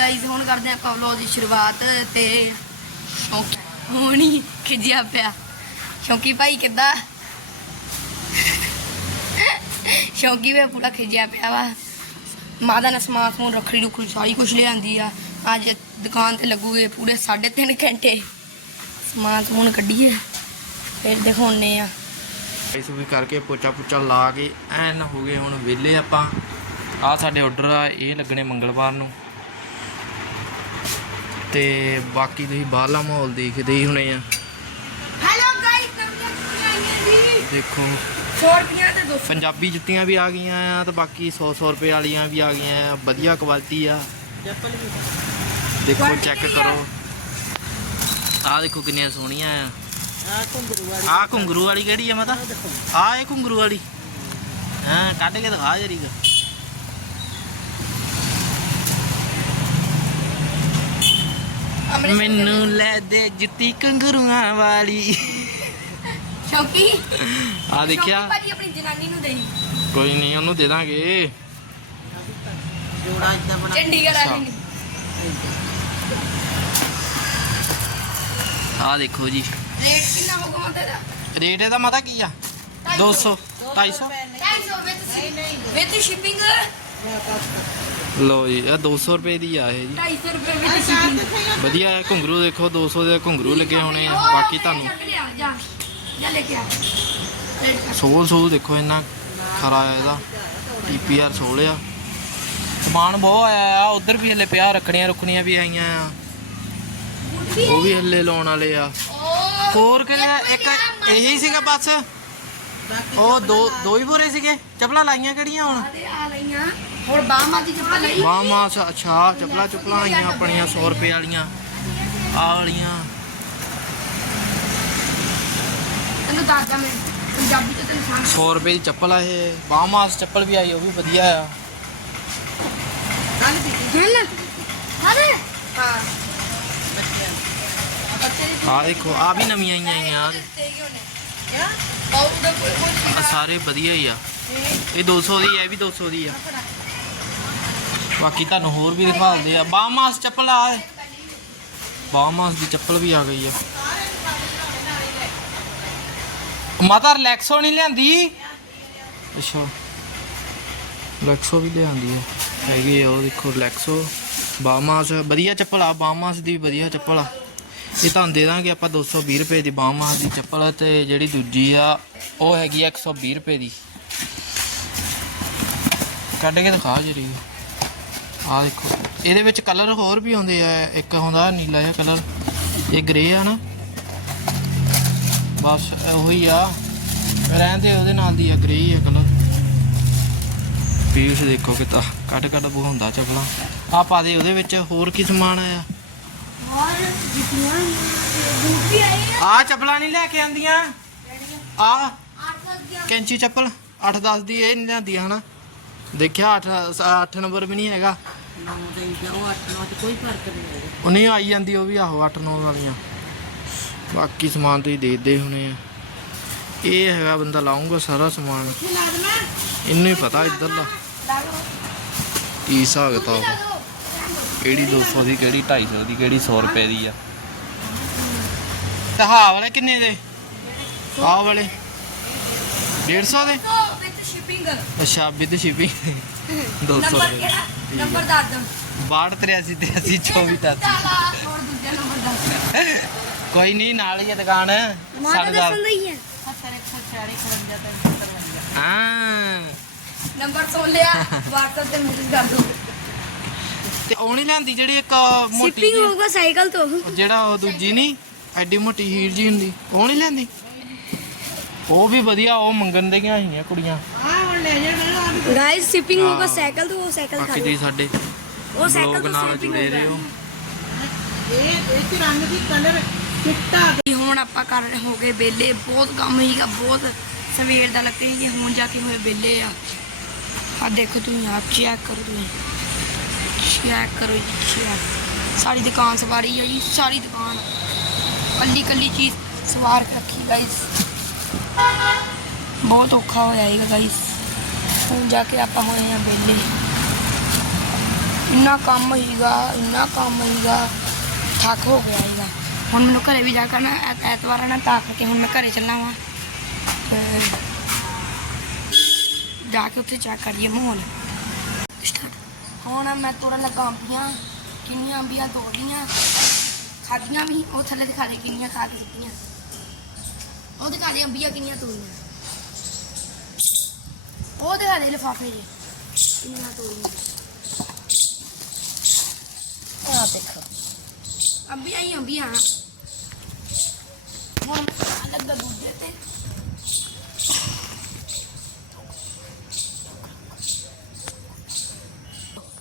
Guys ਹੁਣ ਕਰਦੇ ਆਪਾਂ ਵਲੌਗ ਦੀ ਸ਼ੁਰੂਆਤ ਤੇ ਸ਼ੌਂਕੀ ਹੋਣੀ ਖਿਜਿਆ ਪਿਆ। ਸ਼ੌਂਕੀ ਭਾਈ ਕਿੱਦਾਂ? ਸ਼ੌਂਕੀ ਵੀ ਪੂਰਾ ਖਿਜਿਆ ਪਿਆ ਵਾ। ਮਾਦਾ ਨੇ ਸਮਾਨ ਸਮੂਨ ਰੱਖੜੀ ਰੁਖੜੀ ਸਾਰੀ ਕੁਝ ਲਿਆਂਦੀ ਆ। ਅੱਜ ਦੁਕਾਨ ਤੇ ਲੱਗੂਗੇ ਪੂਰੇ 3.5 ਘੰਟੇ। ਸਮਾਨ ਸਮੂਨ ਕੱਢੀਏ, ਫਿਰ ਦਿਖਾਉਣੇ ਆ ਇਸ ਵੀ ਕਰਕੇ ਪੋਚਾ ਪੁੱਚਾ ਲਾ ਕੇ ਐਨ ਹੋ ਗਏ ਹੁਣ ਵਿਹਲੇ ਆਪਾਂ। ਆ ਸਾਡੇ ਆਰਡਰ ਆ, ਇਹ ਲੱਗਣੇ ਮੰਗਲਵਾਰ ਨੂੰ। ਤੇ ਬਾਕੀ ਤੁਸੀਂ ਬਾਹਰਲਾ ਮਾਹੌਲ ਦੇਖਦੇ ਹੀ ਹੋਣੇ ਆ। ਹੈਲੋ ਗਾਈਜ਼ ਨਵੀਆਂ ਦੇਖੋ। 100 ਰੁਪਈਆ ਤੇ 200 ਪੰਜਾਬੀ ਜੁੱਤੀਆਂ ਵੀ ਆ ਗਈਆਂ ਆ ਤੇ ਬਾਕੀ 100 100 ਰੁਪਏ ਵਾਲੀਆਂ ਵੀ ਆ ਗਈਆਂ ਆ। ਵਧੀਆ ਕੁਆਲਿਟੀ ਆ। ਦੇਖੋ ਚੈੱਕ ਕਰੋ। ਆ ਦੇਖੋ ਕਿੰਨੀਆਂ ਸੋਹਣੀਆਂ ਆ। ਆ ਘੁੰਗਰੂ ਵਾਲੀ। ਕਿਹੜੀ ਆ ਮਤਾ? ਆ ਇਹ ਘੁੰਗਰੂ ਵਾਲੀ। ਹਾਂ ਕੱਢ ਕੇ ਦਿਖਾ ਮੈਨੂੰ ਲੈ ਦੇ ਜੁੱਤੀ ਘੁੰਗਰੂਆਂ ਵਾਲੀ। ਸ਼ੌਕੀ? ਆ ਦੇਖਿਆ? ਸ਼ੌਕੀ ਭਾਜੀ ਆਪਣੀ ਜਨਾਨੀ ਨੂੰ ਦੇਈ ਕੋਈ ਨਹੀਂ ਉਹਨੂੰ ਦੇ ਦਾਂਗੇ। ਚੰਡੀਗੜ੍ਹ ਆ ਦੇਖੋ ਜੀ। ਰੇਟ ਕਿੰਨਾ ਹੋਊਗਾ ਮਤੇ ਦਾ? ਰੇਟ ਇਹਦਾ ਮਤਾ ਕੀ ਆ? 200 250 250 ਵਿੱਚ ਵਿੱਚ ਸ਼ਿਪਿੰਗ ਲੋ ਜੀ ਇਹ 200 ਰੁਪਏ ਦੀ ਆ ਇਹ ਜੀ। 250 ਰੁਪਏ ਵਿੱਚ ਸ਼ਿਪਿੰਗ ਵਧੀਆ ਹੈ ਘੁੰਗਰੂ ਦੇਖੋ 200 ਦੇ ਘੁੰਗਰੂ ਲੱਗੇ ਹੋਣੇ ਆ ਬਾਕੀ ਤੁਹਾਨੂੰ ਜਾ ਜਾ ਲੈ ਕੇ ਆ। ਰੇਟ ਕਰ ਸੋਲ ਸੋਲ ਦੇਖੋ ਇੰਨਾ ਖਰਾ ਆ ਇਹਦਾ ਟੀਪੀਆਰ ਸੋਲ ਆ। ਸਮਾਨ ਬਹੁਤ ਆਇਆ ਆ ਉਧਰ ਵੀ ਹੱਲੇ ਪਿਆ ਰੱਖਣੀਆਂ ਰੁਕਣੀਆਂ ਵੀ ਆਈਆਂ ਆ। ਉਹ ਵੀ ਹੱਲੇ ਲਾਉਣ ਵਾਲੇ ਆ। ਹੋਰ ਕਿਹੜਾ ਇੱਕ ਇਹੀ ਸੀਗਾ ਬਸ। ਉਹ ਦੋ ਦੋ ਹੀ ਬੋਰੇ ਸੀਗੇ। ਚੱਪਲਾਂ ਲਾਈਆਂ ਕਿਹੜੀਆਂ ਹੁਣ? ਆ ਲਈਆਂ। ਹੁਣ ਬਾਹਾਂ ਦੀ ਚੱਪਲ ਲਈ ਵਾਹ ਮਾਂ ਅੱਛਾ ਚੱਪਲਾਂ ਚੁੱਪਲਾਂ ਆਈਆਂ ਆਪਣੀਆਂ 100 ਰੁਪਏ ਵਾਲੀਆਂ ਆਹ ਵਾਲੀਆਂ ਤੈਨੂੰ ਦੱਸਦਾ ਮੈਂ ਪੰਜਾਬੀ ਚ ਤੈਨੂੰ ਸਮਝ 100 ਰੁਪਏ ਦੀ ਚੱਪਲ ਆ ਇਹ ਬਾਹ ਮਾਸ ਚੱਪਲ ਵੀ ਆਈ ਉਹ ਵੀ ਵਧੀਆ ਆ ਹਣ ਹਣੇ ਹਾਂ ਬੱਚੇ ਦੀ ਆ ਦੇਖੋ ਆ ਵੀ ਨਵੀਆਂ ਆਈਆਂ ਆਈਆਂ ਆਹ ਦੇ। ਤੇ ਕਿਉਂ ਨੇ ਯਾ ਬਾਉ ਦਾ ਕੋਈ ਕੋਈ ਆ ਸਾਰੇ ਵਧੀਆ ਹੀ ਆ ਇਹ 200 ਦੀ ਆ ਇਹ ਵੀ 200 ਦੀ ਆ ਬਾਕੀ ਤੁਹਾਨੂੰ ਹੋਰ ਵੀ ਦਿਖਾਉਂਦੇ ਆ। ਬਾਹ ਚੱਪਲ ਆ। ਬਾਹ ਦੀ ਚੱਪਲ ਵੀ ਆ ਗਈ ਆ। ਮਾਤਾ, ਰਿਲੈਕਸੋ ਨਹੀਂ ਲਿਆਂਦੀ? ਅੱਛਾ। ਰਿਲੈਕਸੋ ਵੀ ਲਿਆਂਦੀ ਆ। ਹੈਗੀ ਆ, ਉਹ ਦੇਖੋ, ਰਿਲੈਕਸੋ। ਬਾਮਾਸ, ਵਧੀਆ ਚੱਪਲ ਆ। ਬਾਮਾਸ ਦੀ ਵਧੀਆ ਚੱਪਲ ਆ। ਇਹ ਤੁਹਾਨੂੰ ਦੇ ਦਾਂਗੇ ਆਪਾਂ 220 ਰੁਪਏ ਦੀ ਬਾਮਾਸ ਦੀ ਚੱਪਲ ਤੇ ਜਿਹੜੀ ਦੂਜੀ ਆ, ਉਹ ਹੈਗੀ ਆ 120 ਰੁਪਏ ਦੀ। ਕੱਢ ਕੇ ਦਿਖਾ ਜਰੀ ਆ ਦੇਖੋ। ਇਹਦੇ ਵਿੱਚ ਕਲਰ ਹੋਰ ਵੀ ਆਉਂਦੇ ਆ। ਇੱਕ ਹੁੰਦਾ ਨੀਲਾ ਜਿਹਾ ਕਲਰ ਇਹ ਗ੍ਰੇ ਆ ਨਾ। ਬਸ ਉਹੀ ਆ। ਰਹਿੰਦੇ ਉਹਦੇ ਨਾਲ ਦੀ ਆ ਗ੍ਰੇ ਹੀ ਆ ਕਲਰ ਪੀਸ ਦੇਖੋ ਕਿਤਾ ਕੱਟ ਕੱਟ ਬੁਹਾਉਂਦਾ ਚੱਪਲਾਂ। ਆ ਪਾ ਦੇ ਉਹਦੇ ਵਿੱਚ ਹੋਰ ਕੀ ਸਮਾਨ ਆਇਆ ਆ। ਆ ਚੱਪਲਾਂ ਨਹੀਂ ਲੈ ਕੇ ਆਂਦੀਆਂ ਆ 8 ਕੈਂਚੀ ਚੱਪਲ 8-10 ਦੀ ਇਹ ਨਹੀਂ ਲਿਆਂਦੀ ਹਨਾ। ਦੇਖਿਆ 8 8 ਨੰਬਰ ਵੀ ਨਹੀਂ ਹੈਗਾ। ਉਹ ਨਹੀਂ ਆਈ ਜਾਂਦੀ ਉਹ ਵੀ ਆਹੋ 8-9 ਵਾਲੀਆਂ। ਬਾਕੀ ਸਮਾਨ ਤੁਸੀਂ ਦੇਖਦੇ ਹੋਣੇ ਆ। ਇਹ ਹੈਗਾ ਬੰਦਾ ਲਾਉਂਗਾ ਸਾਰਾ ਸਮਾਨ। ਇਹਨੂੰ ਹੀ ਪਤਾ ਇੱਧਰ ਦਾ। ਕੀ ਹਿਸਾਬ ਕਿਤਾਬ ਆ। ਕਿਹੜੀ 200 ਦੀ ਕਿਹੜੀ 250 ਦੀ ਕਿਹੜੀ 100 ਰੁਪਏ ਦੀ ਆ? ਤੇ ਹਾਂ ਵਾਲੇ ਕਿੰਨੇ ਦੇ? ਆਹ ਵਾਲੇ। 150 ਦੇ? ਤੋਂ ਵਿੱਚ ਸ਼ਿਪਿੰਗ ਅੱਛਾ ਵਿਦ ਸ਼ਿਪਿੰਗ 200 ਨੰਬਰ ਰੁਪਏ। ਕਿਹੜਾ? ਨੰਬਰ ਦੱਸ ਦੋ 62 83 83 24 88 ਚਾਲਾ ਹੋਰ ਦੂਜਾ ਨੰਬਰ ਦੱਸ ਕੋਈ ਨਹੀਂ ਨਾਲ ਹੀ ਦੁਕਾਨ। ਸਾਡੇ ਹੀ। ਨੰਬਰ ਸੁਣ ਲਿਆ WhatsApp ਤੇ ਮੈਸੇਜ ਕਰ ਦੋ ਤੇ ਉਹ ਨਹੀਂ ਲੈਂਦੀ ਜਿਹੜੀ ਇੱਕ ਮੋਟੀ ਜਿਹੀ- ਹੋਊਗਾ ਸਾਈਕਲ ਤੋਂ। ਉਹ ਜਿਹੜਾ ਉਹ ਦੂਜੀ ਨਹੀਂ ਐਡੀ ਮੋਟੀ ਹੀਰ ਜੀ ਹੁੰਦੀ ਉਹ ਨਹੀਂ ਲੈਂਦੀ? ਉਹ ਵੀ ਵਧੀਆ ਉਹ ਮੰਗਣ ਦੇ ਗਿਆ ਕੁੜੀਆਂ। ਗਾਇਸ ਸ਼ਿਪਿੰਗ ਹੋਊਗਾ ਸਾਈਕਲ ਤੋਂ ਉਹ ਸਾਈਕਲ ਬਾਕੀ ਤੁਸੀਂ ਸਾਡੇ ਉਹ ਬਲੌਗ ਨਾਲ ਜੁੜੇ ਰਹੋ। ਹੁਣ ਆਪਾਂ ਕਰ ਰਹੇ ਹੋ ਗਏ ਬੇਲੇ। ਬਹੁਤ ਕੰਮ ਹੀਗਾ ਬਹੁਤ ਸਵੇਰ ਦਾ ਲੱਗੀ ਕਿ ਹੁਣ ਜਾ ਕੇ ਹੋਏ ਬੇਲੇ ਆ। ਆ ਦੇਖੋ ਤੁਸੀਂ ਆ ਚੈੱਕ ਕਰੋ ਤੁਸੀਂ। ਚੈੱਕ ਕਰੋ ਜੀ ਚੈੱਕ ਸਾਰੀ ਦੁਕਾਨ ਸਵਾਰੀ ਹੈ ਜੀ ਸਾਰੀ ਦੁਕਾਨ। ਕੱਲੀ ਕੱਲੀ ਚੀਜ਼ ਸਵਾਰ ਕੇ ਰੱਖੀ ਗਾਇਸ ਬਹੁਤ ਔਖਾ ਹੋਇਆ ਹੈਗਾ ਗਾਇਸ ਹੁਣ ਜਾ ਕੇ ਆਪਾਂ ਹੋਏ ਆ ਬੇਲੇ ਇੰਨਾ ਕੰਮ ਹੀਗਾ, ਇੰਨਾ ਕੰਮ ਹੀਗਾ, ਥੱਕ ਹੋ ਗਿਆ ਹੀਗਾ। ਹੁਣ ਮੈਨੂੰ ਘਰੇ ਵੀ ਜਾ ਕੇ ਨਾ ਐ- ਐਤਵਾਰ ਆ ਨਾ ਤਾਂ ਕਰਕੇ ਹੁਣ ਮੈਂ ਘਰੇ ਚੱਲਾਂ ਵਾਂ। ਤੇ ਜਾ ਕੇ ਉੱਥੇ ਚੈੱਕ ਕਰੀਏ ਮਾਹੌਲ। Start. ਹੁਣ ਮੈਂ ਤੋੜਨ ਲੱਗਾ ਅੰਬੀਆਂ ਕਿੰਨੀਆਂ ਅੰਬੀਆਂ ਤੋੜ ਲਈਆਂ। ਖਾਧੀਆਂ ਵੀ, ਉਹ ਥੱਲੇ ਦਿਖਾ ਦੇ ਕਿੰਨੀਆਂ ਖਾ ਕੇ ਸੁੱਟੀਆਂ। ਉਹ ਦਿਖਾ ਦੇ ਅੰਬੀਆਂ ਕਿੰਨੀਆਂ ਤੋੜੀਆਂ ਉਹ ਦਿਖਾ ਦੇ ਲਿਫਾਫੇ 'ਚ ਕਿੰਨੀਆਂ ਤੋੜੀਆਂ ਆ ਦੇਖੋ ਅੰਬੀਆਂ ਹੀ ਅੰਬੀਆਂ ਹੁਣ ਮੈਂ ਲੱਗਾ ਦੂਜੇ ਤੇ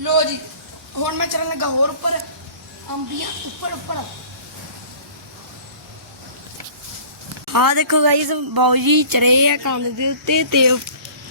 ਲੋ ਜੀ ਹੁਣ ਮੈਂ ਚੱਲਣ ਲੱਗਾ ਹੋਰ ਉੱਪਰ ਅੰਬੀਆਂ ਉੱਪਰ ਉੱਪਰ ਆ ਦੇਖੋ ਗਾਈਸ ਬਾਊ ਜੀ ਚੜੇ ਆ ਕੰਧ ਦੇ ਉੱਤੇ ਤੇ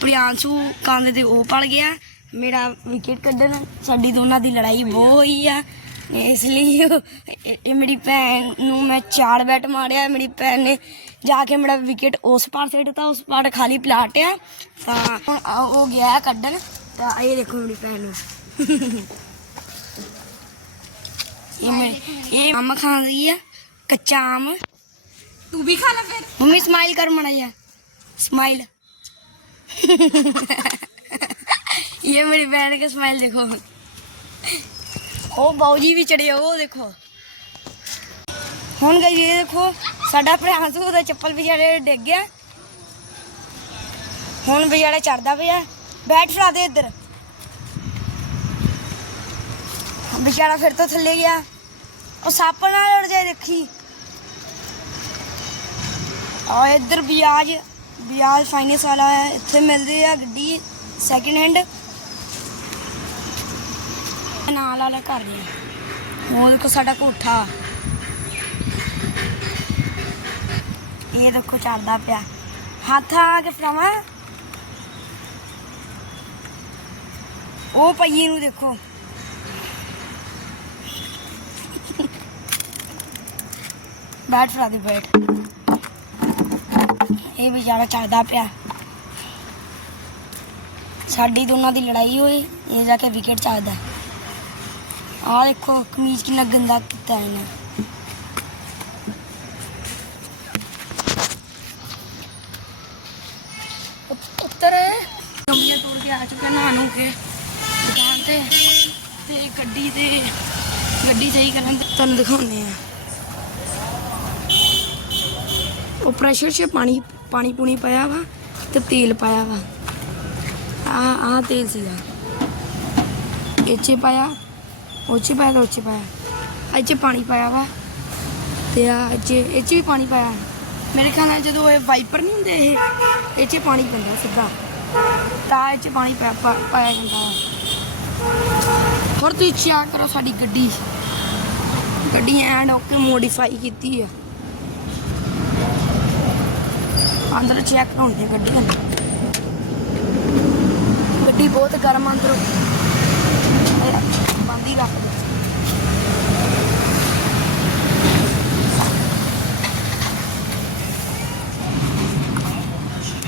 ਪ੍ਰਿਆਂਸ਼ੂ ਕਾਂਦੇ ਦੇ ਉਹ ਪਲ ਗਿਆ। ਮੇਰਾ ਵਿਕਟ ਕੱਢਣ ਸਾਡੀ ਦੋਨਾਂ ਦੀ ਲੜਾਈ ਬਹੁਤ ਹੋਈ ਆ। ਇਸ ਲਈ ਇਹ ਮੇਰੀ ਭੈਣ ਨੂੰ ਮੈਂ ਚਾਰ ਬੈਟ ਮਾਰਿਆ। ਮੇਰੀ ਭੈਣ ਨੇ ਜਾ ਕੇ ਮੇਰਾ ਵਿਕਟ ਉਸ ਪਾਰ ਸੈੱਟ ਤਾਂ ਉਸ ਪਾਰ ਖਾਲੀ ਪਲਾਟ ਆ। ਤਾਂ ਉਹ ਗਿਆ ਕੱਢਣ। ਤਾਂ ਇਹ ਦੇਖੋ ਮੇਰੀ ਭੈਣ ਨੂੰ। ਇਹ ਮੈਂ ਇਹ ਮਮਾ ਖਾਣ ਰਹੀ ਆ ਕੱਚਾ ਆਮ। ਤੂੰ ਵੀ ਖਾ ਲੈ ਫਿਰ। ਮੰਮੀ ਸਮਾਈਲ ਕਰ ਮੜਾ ਜਾ ਸਮਾਈਲ ये मेरी बहन का स्माइल देखो ओ बाऊजी भी चढ़े ओ देखो ਹੁਣ ਗਈ ਇਹ ਦੇਖੋ ਸਾਡਾ ਪ੍ਰਿਆੰਸ ਉਹਦਾ ਚੱਪਲ ਵਿਚਾਰੇ ਡਿੱਗ ਗਿਆ ਹੁਣ ਵਿਚਾਰਾ ਚੜਦਾ ਪਿਆ ਬੈਠ ਫੜਾ ਦੇ ਇੱਧਰ ਵਿਚਾਰਾ ਫਿਰ ਤੋਂ ਥੱਲੇ ਗਿਆ ਉਹ ਸੱਪ ਨਾਲ ਉੜ ਜਾਏ ਦੇਖੀ ਆ ਇੱਧਰ ਵਿਆਜ ਵਿਆਜ ਫਾਈਨੈਂਸ ਵਾਲਾ ਹੈ ਇੱਥੇ ਮਿਲਦੀ ਆ ਗੱਡੀ ਸੈਕਿੰਡ ਹੈਂਡ ਨਾਲ ਵਾਲਾ ਘਰ ਦੇ ਉਹ ਦੇਖੋ ਸਾਡਾ ਕੋਠਾ। ਇਹ ਦੇਖੋ ਚੱਲਦਾ ਪਿਆ। ਹੱਥ ਆ ਕੇ ਫੜਾਵਾਂ। ਉਹ ਪਈਏ ਨੂੰ ਦੇਖੋ। ਬੈਠ ਫੜਾ ਦੇ ਬੈਠ। ਇਹ ਵਿਚਾਰਾ ਚੱਲਦਾ ਪਿਆ। ਸਾਡੀ ਦੋਨਾਂ ਦੀ ਲੜਾਈ ਹੋਈ ਇਹ ਜਾ ਕੇ ਵਿਕਟ ਚੱਲਦਾ। ਆਹ ਦੇਖੋ ਕਮੀਜ਼ ਕਿੰਨਾ ਗੰਦਾ ਕੀਤਾ ਇਹਨੇ। ਉੱਤ- ਉੱਤਰ ਕੰਬੀਆਂ ਤੋੜ ਕੇ ਆ ਚੁੱਕੇ ਨਹਾ ਨੂੰ ਕੇ। ਦੁਕਾਨ ਤੇ ਤੇ ਗੱਡੀ ਤੇ ਗੱਡੀ ਸਹੀ ਕਰਨ ਤੁਹਾਨੂੰ ਦਿਖਾਉਂਦੇ ਆ। ਉਹ ਪ੍ਰੈਸ਼ਰ 'ਚ ਪਾਣੀ ਪਾਣੀ ਪੂਣੀ ਪਾਇਆ ਵਾ ਤੇ ਤੇਲ ਪਾਇਆ ਵਾ। ਆ ਆ ਤੇਲ ਸੀਗਾ। ਇਹ 'ਚ ਪਾਇਆ ਉਹ 'ਚ ਪਾਇਆ ਤੇ ਉਹ 'ਚ ਪਾਇਆ। ਇਹ 'ਚ ਪਾਣੀ ਪਾਇਆ ਵਾ ਤੇ ਆ ਇਹ 'ਚ ਵੀ ਪਾਣੀ ਪਾਇਆ ਮੇਰੇ ਖਿਆਲ ਨਾਲ ਜਦੋਂ ਇਹ ਵਾਈਪਰ ਨਹੀਂ ਹੁੰਦੇ ਇਹ ਇਹ 'ਚ ਪਾਣੀ ਪੈਂਦਾ ਸਿੱਧਾ। ਤਾਂ ਇਹ 'ਚ ਪਾਣੀ ਪਾ- ਪਾਇਆ ਜਾਂਦਾ ਵਾ। ਹੋਰ ਤੁਸੀਂ ਚੈੱਕ ਕਰੋ ਸਾਡੀ ਗੱਡੀ। ਗੱਡੀ ਐਨ ਓਕੇ ਮੋਡੀਫਾਈ ਕੀਤੀ ਆ। ਅੰਦਰ ਚੈੱਕ ਹੁੰਦੀ ਗੱਡੀ ਅੰਦਰ। ਗੱਡੀ ਬਹੁਤ ਗਰਮ ਅੰਦਰ। ਅੰਦਰੋਂ ਹੀ ਰੱਖ ਦੇ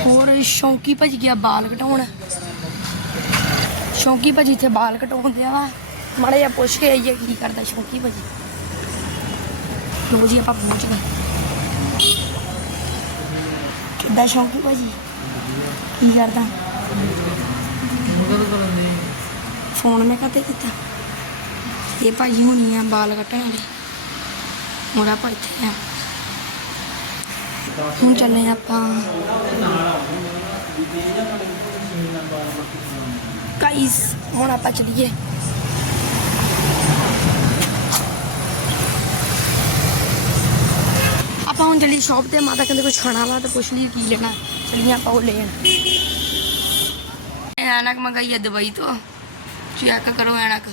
ਹੋਰ ਸ਼ੌਂਕੀ ਭੱਜ ਗਿਆ ਬਾਲ ਕਟਾਉਣ। ਸ਼ੌਂਕੀ ਭੱਜੀ ਇੱਥੇ ਬਾਲ ਕਟਾਉਂਦੇ ਆ। ਮਾੜਾ ਜਿਹਾ ਪੁੱਛ ਕੇ ਆਈਏ ਕੀ ਕਰਦਾ ਸ਼ੌਂਕੀ ਭਾਜੀ। ਲੋ ਜੀ, ਆਪਾਂ ਪਹੁੰਚ ਗਏ। ਕਿੱਦਾਂ ਸ਼ੌਂਕੀ ਭਾਜੀ। ਕੀ ਕਰਦਾ? ਫੋਨ ਮੈਂ ਕਦੇ ਕੀਤਾ? ਇਹ ਭਾਜੀ ਹੁਣੀ ਆ ਬਾਲ ਕੱਟਣ ਵਾਲੇ। ਮੁੰਡਾ ਆਪਾਂ ਇੱਥੇ ਆ। ਹੁਣ ਚੱਲੇ ਆਪਾਂ। ਗਾਈਸ ਹੁਣ ਆਪਾਂ ਚੱਲੀਏ ਆਪਾਂ ਹੁਣ ਚੱਲੀ ਸ਼ਾਪ ਤੇ ਮਾਤਾ ਕਹਿੰਦੇ ਕੁਝ ਖਾਣਾ ਵਾ ਤਾਂ ਪੁੱਛ ਲਈ ਕੀ ਲੈਣਾ। ਚੱਲੀਏ ਆਪਾਂ ਉਹ ਲੈਣ ਐਨਕ ਮੰਗਾਈ ਹੈ ਦੁਬਈ ਤੋਂ। ਚੈੱਕ ਕਰੋ ਐਨਕ।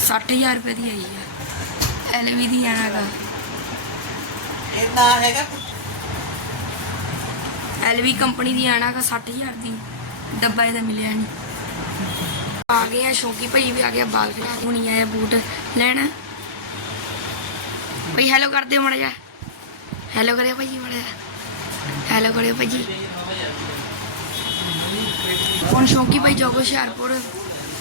60000 ਰੁਪਏ ਦੀ ਆਈ ਹੈ ਐਲਵੀ ਦੀ ਐਨਕ ਇੰਨਾ ਹੈਗਾ। ਐਲਵੀ ਕੰਪਨੀ ਦੀ ਐਨਕ ਆ 60000 ਦੀ। ਡੱਬਾ ਇਹਦਾ ਮਿਲਿਆ ਨਹੀਂ ਆ ਗਏ ਆ ਸ਼ੌਕੀ ਭਾਈ ਵੀ ਆ ਗਿਆ ਬਾਲ ਖੜਾ ਹੁਣੀ ਆਇਆ ਬੂਟ ਲੈਣ। ਭਾਈ ਹੈਲੋ ਕਰਦੇ ਮੜਾ ਜਾ ਹੈਲੋ ਕਰਿਓ ਭਾਈ ਮੜਾ ਹੈਲੋ ਕਰਿਓ ਭਾਈ ਹੁਣ ਸ਼ੌਕੀ ਭਾਈ ਜਾਊਗਾ ਹੁਸ਼ਿਆਰਪੁਰ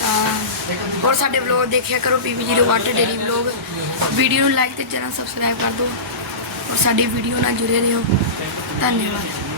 ਤਾਂ ਹੋਰ ਸਾਡੇ ਵਲੌਗ ਦੇਖਿਆ ਕਰੋ PV01 ਡੇਲੀ ਵਲੌਗ ਵੀਡੀਓ ਨੂੰ ਲਾਈਕ ਤੇ ਚੈਨਲ ਸਬਸਕ੍ਰਾਈਬ ਕਰ ਦਿਓ। ਔਰ ਸਾਡੀ ਵੀਡੀਓ ਨਾਲ ਜੁੜੇ ਰਹੋ। ਧੰਨਵਾਦ।